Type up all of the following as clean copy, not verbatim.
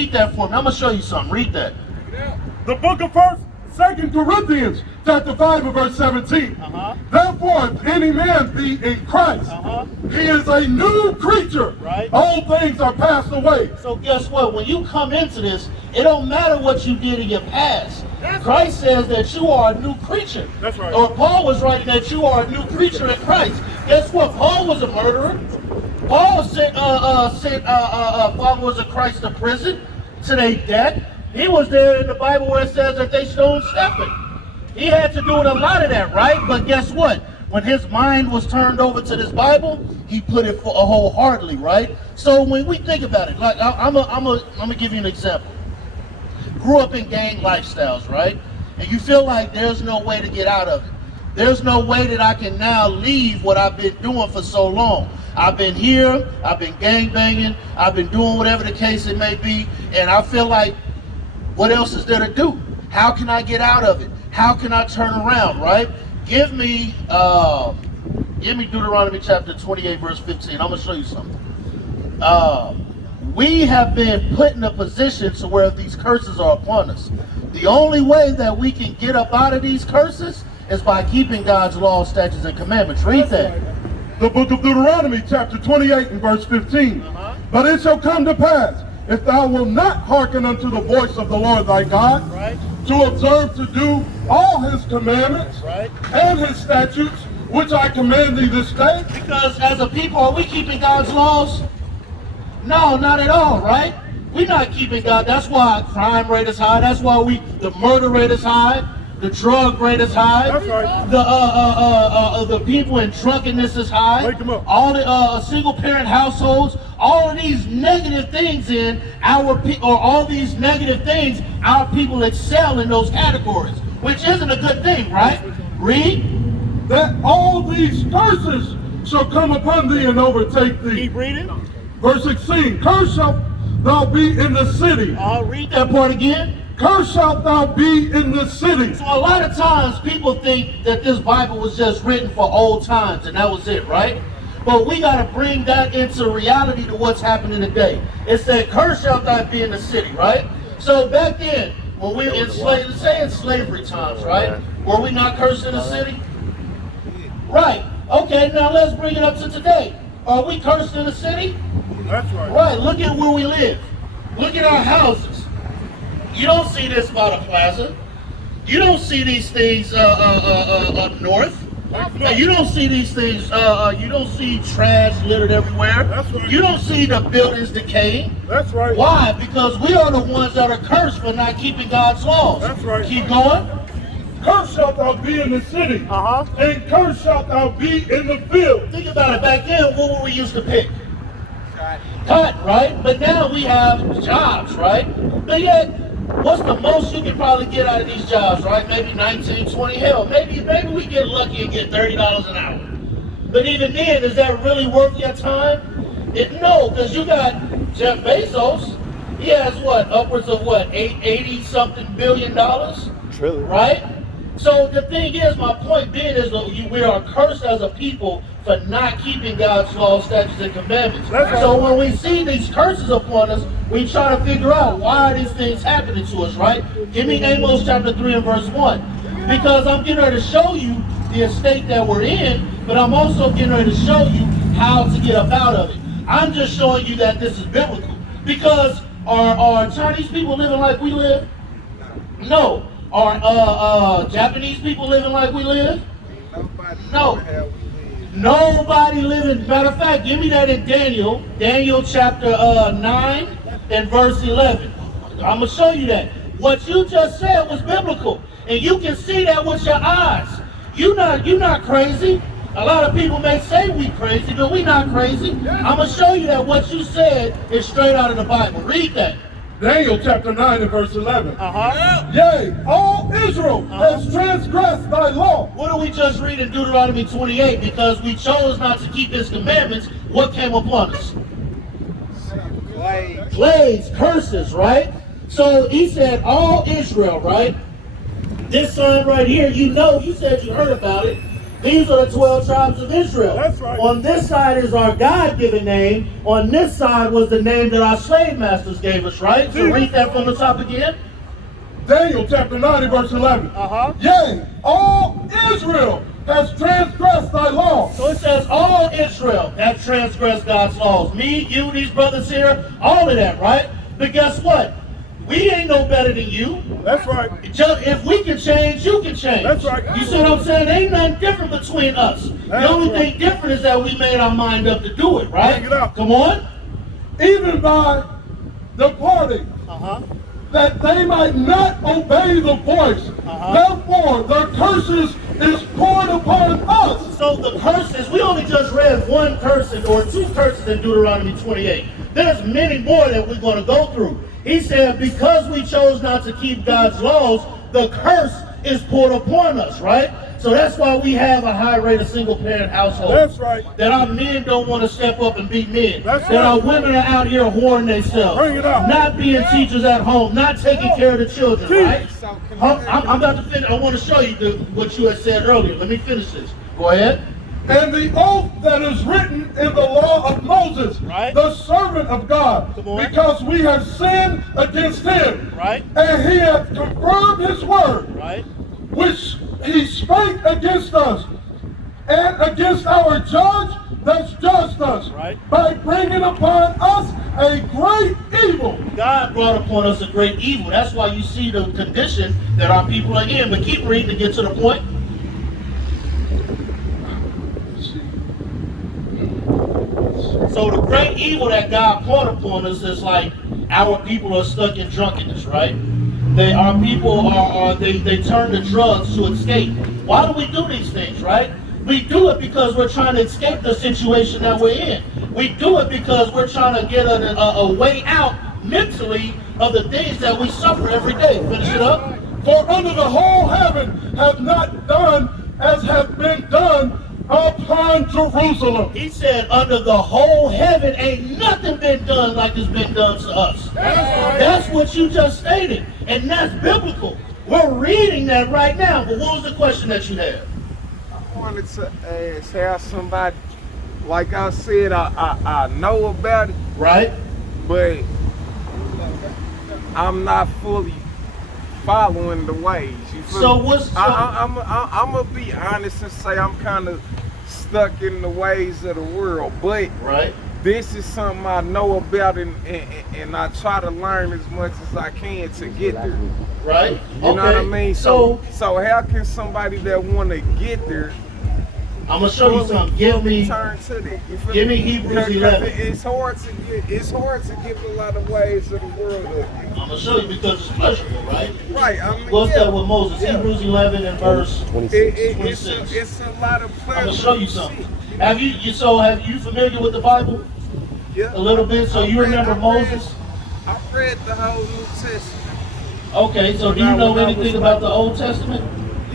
Read that for me. I'm going to show you something. Read that. The book of 2 Corinthians, chapter 5 and verse 17. Therefore, if any man be in Christ, he is a new creature. Right. All things are passed away. So guess what? When you come into this, it don't matter what you did in your past. Christ says that you are a new creature. That's right. Or Paul was writing that you are a new creature in Christ. Guess what? Paul was a murderer. Paul sent followers of Christ to prison to their death. He was there in the Bible where it says that they stoned Stephen. He had to do a lot of that, right? But guess what? When his mind was turned over to this Bible, he put it wholeheartedly, right? So when we think about it, like I'm gonna give you an example. Grew up in gang lifestyles, right? And you feel like there's no way to get out of it. There's no way that I can now leave what I've been doing for so long. I've been here, I've been gang banging, I've been doing whatever the case it may be, and I feel like, what else is there to do? How can I get out of it? How can I turn around, right? Give me Deuteronomy chapter 28, verse 15. I'm gonna show you something. We have been put in a position to where these curses are upon us. The only way that we can get up out of these curses is by keeping God's laws, statutes, and commandments. Read that. The book of Deuteronomy, chapter 28 and verse 15. But it shall come to pass, if thou wilt not hearken unto the voice of the Lord thy God, Right. to observe to do all his commandments Right. and his statutes, which I command thee this day. Because as a people, are we keeping God's laws? No, not at all, right? We're not keeping God. That's why crime rate is high. That's why the murder rate is high. The drug rate is high. That's right. The people in drunkenness is high. Wake 'em up. All the single parent households. All of these negative things all these negative things, our people excel in those categories, which isn't a good thing, right? Read. That all these curses shall come upon thee and overtake thee. Keep reading. Verse 16. Cursed shalt thou be in the city. I'll read that part again. Cursed shalt thou be in the city. So a lot of times people think that this Bible was just written for old times and that was it, right? But we got to bring that into reality to what's happening today. It said, cursed shalt thou be in the city, right? So back then, when we were enslaved, say in slavery times, right? Were we not cursed in the city? Right. Okay, now let's bring it up to today. Are we cursed in the city? That's right. Right, look at where we live. Look at our houses. You don't see this by the plaza. You don't see these things up north. You don't see these things, you don't see trash littered everywhere. That's right. You don't see the buildings decaying. That's right. Why? Because we are the ones that are cursed for not keeping God's laws. That's right. Keep going. Cursed shalt thou be in the city, and cursed shalt thou be in the field. Think about it. Back then, what were we used to pick? Cotton, right? But now we have jobs, right? But yet, what's the most you can probably get out of these jobs, right? Maybe 19, 20, hell, maybe we get lucky and get $30 an hour. But even then, is that really worth your time? No, because you got Jeff Bezos. He has what, upwards of what, 80-something billion dollars? Trillion. Right? So the thing is, my point being is that we are cursed as a people for not keeping God's laws, statutes, and commandments. So when we see these curses upon us, we try to figure out why are these things happening to us, right? Give me Amos chapter 3 and verse 1. Because I'm getting ready to show you the estate that we're in, but I'm also getting ready to show you how to get up out of it. I'm just showing you that this is biblical. Because are Chinese people living like we live? No. Are Japanese people living like we live? No. Nobody living. Matter of fact, give me that in Daniel chapter 9 and verse 11. I'm going to show you that. What you just said was biblical. And you can see that with your eyes. You're not crazy. A lot of people may say we crazy, but we not crazy. I'm going to show you that what you said is straight out of the Bible. Read that. Daniel chapter 9 and verse 11. Yea, all Israel has transgressed thy law. What do we just read in Deuteronomy 28? Because we chose not to keep his commandments, what came upon us? Plagues, curses, right? So he said all Israel, right? This sign right here, you said you heard about it. These are the 12 tribes of Israel. That's right. On this side is our God-given name. On this side was the name that our slave masters gave us, right? So read that from the top again. Daniel chapter 90 verse 11. Yea, all Israel has transgressed thy law. So it says all Israel have transgressed God's laws. Me, you, these brothers here, all of that, right? But guess what? We ain't no better than you. That's right. Just, if we can change, you can change. That's right. You see what I'm saying? There ain't nothing different between us. The only thing different is that we made our mind up to do it, right? Bring it up. Come on. Even by departing, that they might not obey the voice. Therefore, the curses is poured upon us. So the curses, we only just read one curse or two curses in Deuteronomy 28. There's many more that we're going to go through. He said, because we chose not to keep God's laws, the curse is poured upon us, right? So that's why we have a high rate of single-parent households. That's right. That our men don't want to step up and be men. That's that our right. women are out here whoring themselves. Bring it up. Not being teachers at home, not taking care of the children, right? I'm about to finish. I want to show you what you had said earlier. Let me finish this. Go ahead. And the oath that is written in the law of Moses, Right. the servant of God, Come on. because we have sinned against him, Right. and he hath confirmed his word, Right. which he spake against us, and against our judge that's judged us, Right. by bringing upon us a great evil. God brought upon us a great evil. That's why you see the condition that our people are in. But keep reading to get to the point. So the great evil that God brought upon us is like our people are stuck in drunkenness, right? Our people they turn to drugs to escape. Why do we do these things, right? We do it because we're trying to escape the situation that we're in. We do it because we're trying to get a way out mentally of the things that we suffer every day. Finish it up. For under the whole heaven have not done as have been done upon Jerusalem. He said, under the whole heaven ain't nothing been done like it's been done to us. That's what you just stated. And that's biblical. We're reading that right now. But what was the question that you had? I wanted to have somebody, like I said, I know about it, Right? but I'm not fully following the ways. You feel So me? what's... I'm gonna be honest and say I'm kind of stuck in the ways of the world, but Right? this is something I know about, and I try to learn as much as I can to get there. Right? You know what I mean? So So how can somebody that want to get there I'm going to show you something. Give me turn to that? You feel give me Hebrews Because 11. It's hard to give a lot of ways of the world up. I'm going to show you because it's pleasurable, right? Right. I mean, What's yeah, that with Moses? yeah. Hebrews 11 and verse 26. It's a lot of pleasure. I'm going to show you something. Have you familiar with the Bible? Yeah. A little bit, so you remember Moses? I read the whole New Testament. Okay, so do you know anything about the Old Testament?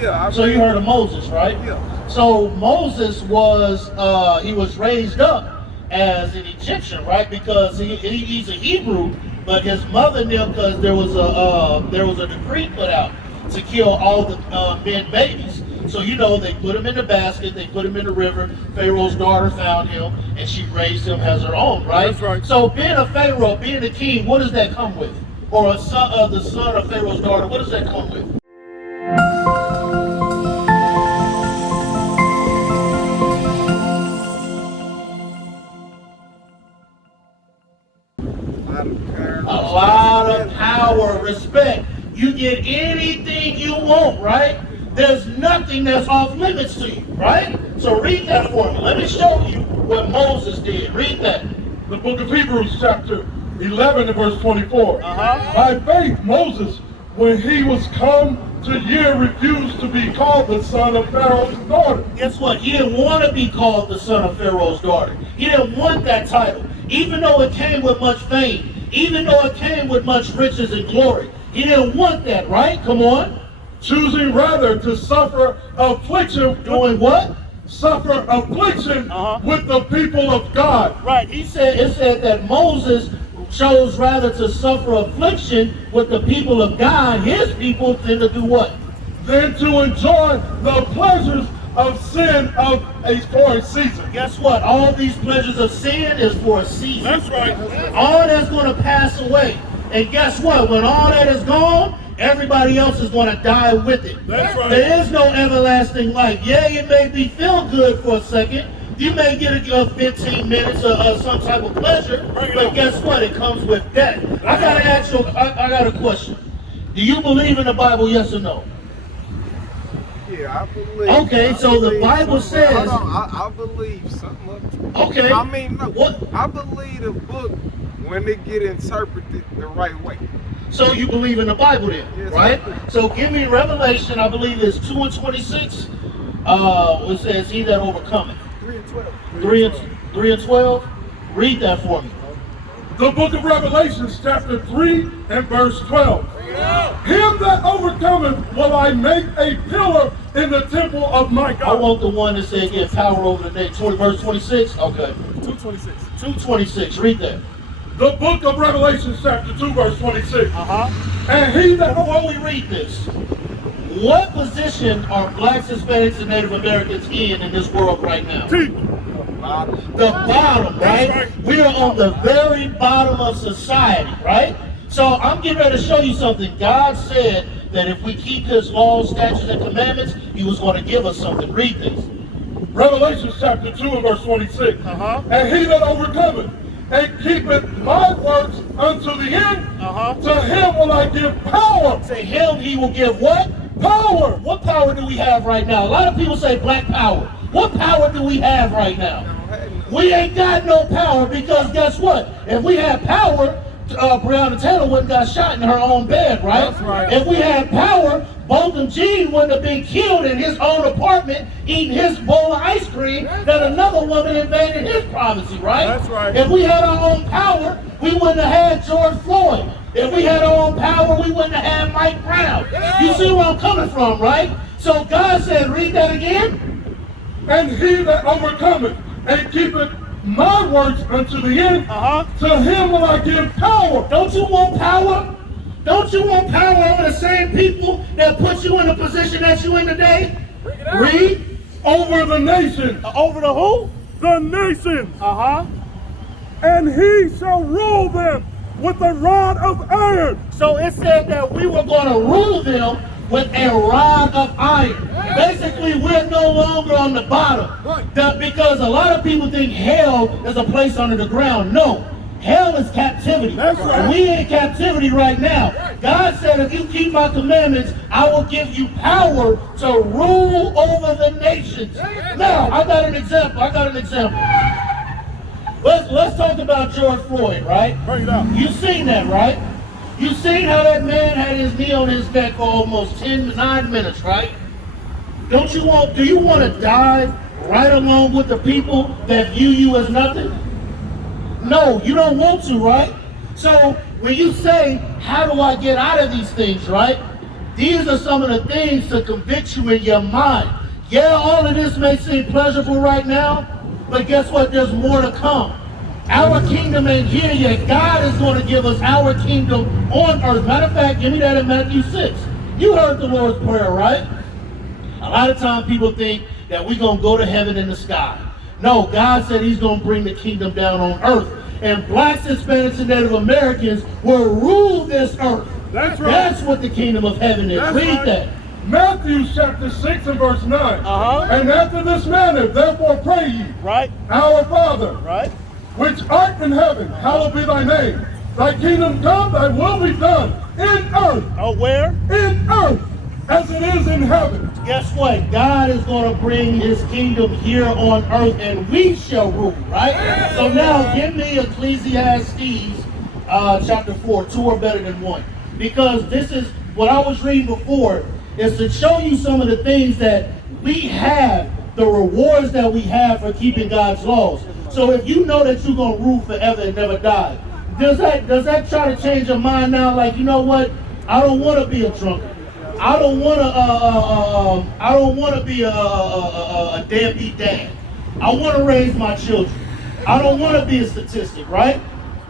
Yeah. So you heard of Moses, right? Yeah. So Moses he was raised up as an Egyptian, right? Because he's a Hebrew, but his mother knew because there was a decree put out to kill all the men babies. So they put him in the basket, they put him in the river. Pharaoh's daughter found him, and she raised him as her own, right? That's right. So being a Pharaoh, being a king, what does that come with? Or the son of Pharaoh's daughter, what does that come with? A lot of power, respect. You get anything you want, right? There's nothing that's off limits to you, right? So read that for me. Let me show you what Moses did. Read that. The book of Hebrews chapter 11 and verse 24. By faith Moses, when he was come to year, refused to be called the son of Pharaoh's daughter. Guess what? He didn't want to be called the son of Pharaoh's daughter. He didn't want that title. Even though it came with much fame, even though it came with much riches and glory. He didn't want that, right? Come on. Choosing rather to suffer affliction. Doing what? Suffer affliction with the people of God. Right. It said that Moses chose rather to suffer affliction with the people of God, his people, than to do what? Than to enjoy the pleasures of sin for a season. Guess what? All these pleasures of sin is for a season. That's right. All that's going to pass away. And guess what? When all that is gone, everybody else is going to die with it. That's right. There is no everlasting life. Yeah, it may be feel good for a second. You may get a 15 minutes of some type of pleasure, but guess what? It comes with death. I gotta ask you. I got a question. Do you believe in the Bible? Yes or no? Yeah, I believe. Okay, so the Bible says. I believe something of it. Okay. I mean, no, What? I believe the book when it get interpreted the right way. So you believe in the Bible then, Yes, right? I do. So give me Revelation. I believe it's 2:26. It says, "He that overcometh." 3 and 12. Read that for me. The book of Revelation, chapter 3 and verse 12. Him that overcometh will I make a pillar in the temple of my I God. want the one that said get power over the day. Verse 26. Okay. 226. 2:26. Read that. The book of Revelation, chapter 2, verse 26. And he that Before we read this, what position are blacks, Hispanics, and Native Americans in this world right now? The bottom, right? right. We are on the very bottom of society, right? So I'm getting ready to show you something. God said that if we keep His laws, statutes, and commandments, He was going to give us something. Read this. Revelation chapter 2 and verse 26. And he that overcometh and keepeth my works unto the end, to him will I give power. To Him He will give what? Power. What power do we have right now? A lot of people say black power. What power do we have right now? We ain't got no power because guess what? If we had power, Breonna Taylor wouldn't got shot in her own bed, right? That's right. If we had power, Bolton Jean wouldn't have been killed in his own apartment eating his bowl of ice cream that another woman invaded his privacy, right? That's right. If we had our own power, we wouldn't have had George Floyd. If we had our own power, we wouldn't have had Mike Brown. You see where I'm coming from, right? So God said, read that again. And he that overcometh and keepeth my works unto the end, to him will I give power. Don't you want power? Don't you want power over the same people that put you in the position that you in today? Read. Over the nations. Over the who? The nations. And he shall rule them with a rod of iron. So it said that we were going to rule them with a rod of iron. Basically, we're no longer on the bottom. Because a lot of people think hell is a place under the ground. No. Hell is captivity. That's right. We in captivity right now. God said, if you keep my commandments, I will give you power to rule over the nations. Now, I got an example. Let's talk about George Floyd, right? Bring it out. You seen that, right? You seen how that man had his knee on his neck for almost 9 minutes, right? Do you want to die right along with the people that view you as nothing? No, you don't want to, right? So when you say, how do I get out of these things, right? These are some of the things to convict you in your mind. Yeah, all of this may seem pleasurable right now, but guess what? There's more to come. Our kingdom ain't here yet. God is going to give us our kingdom on earth. Matter of fact, give me that in Matthew 6. You heard the Lord's Prayer, right? A lot of times people think that we're going to go to heaven in the sky. No, God said He's going to bring the kingdom down on earth. And blacks, Hispanics, and Native Americans will rule this earth. That's right. That's what the kingdom of heaven is. That's Read right. that. Matthew chapter 6 and verse 9. And after this manner, therefore pray ye, Right? Our Father, Right? which art in heaven, hallowed be thy name. Thy kingdom come, thy will be done, in earth, Oh, where? in earth, as it is in heaven. Guess what? God is going to bring His kingdom here on earth and we shall rule, right? So now give me Ecclesiastes chapter 4. 2 are better than 1. Because this is what I was reading before is to show you some of the things that we have, the rewards that we have for keeping God's laws. So if you know that you're going to rule forever and never die, does that try to change your mind now? Like, you know what? I don't want to be a drunkard. I don't want to be a deadbeat dad. I want to raise my children. I don't want to be a statistic, right?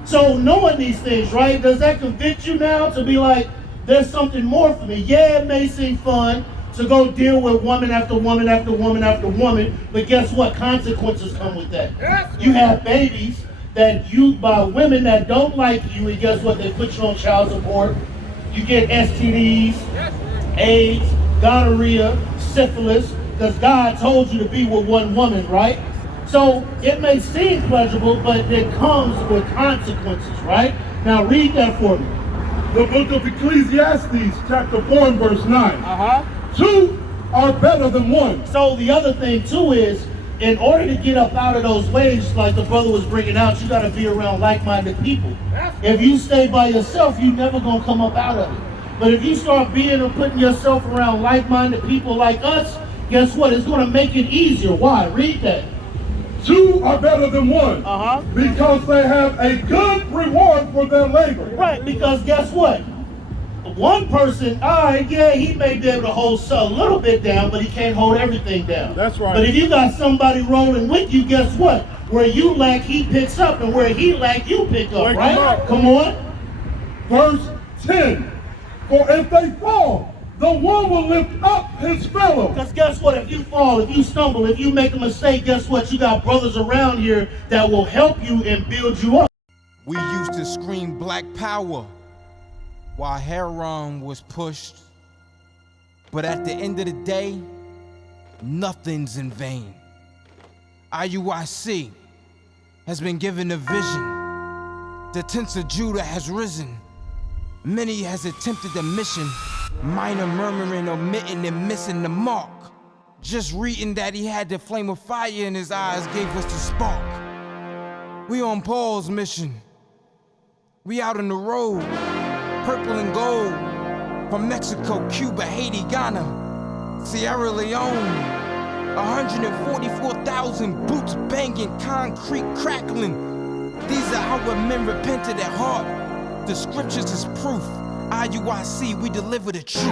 So knowing these things, right, does that convict you now to be like, there's something more for me? Yeah, it may seem fun to go deal with woman after woman after woman after woman. But guess what? Consequences come with that. You have babies that you by women that don't like you, and guess what? They put you on child support. You get STDs, AIDS, gonorrhea, syphilis, because God told you to be with one woman, right? So it may seem pleasurable, but it comes with consequences, right? Now read that for me. The book of Ecclesiastes, chapter 4 and verse 9. Two are better than one. So the other thing too is, in order to get up out of those ways, like the brother was bringing out, you got to be around like-minded people. If you stay by yourself, you're never going to come up out of it. But if you start being and putting yourself around like-minded people like us, guess what? It's going to make it easier. Why? Read that. Two are better than one. Because they have a good reward for their labor. Right, because guess what? One person, all right, yeah, he may be able to hold a little bit down, but he can't hold everything down. That's right. But if you got somebody rolling with you, guess what? Where you lack, he picks up, and where he lack, you pick up, right? Come on. Verse 10. For if they fall, the one will lift up his fellow. Because guess what? If you fall, if you stumble, if you make a mistake, guess what? You got brothers around here that will help you and build you up. We used to scream black power while heroin was pushed. But at the end of the day, nothing's in vain. IUIC has been given a vision. The tents of Judah has risen. Many has attempted the mission. Minor murmuring, omitting, and missing the mark. Just reading that he had the flame of fire in his eyes gave us the spark. We on Paul's mission. We out on the road, purple and gold. From Mexico, Cuba, Haiti, Ghana, Sierra Leone. 144,000 boots banging, concrete crackling. These are how men repented at heart. The scriptures is proof. IUIC, we deliver the truth.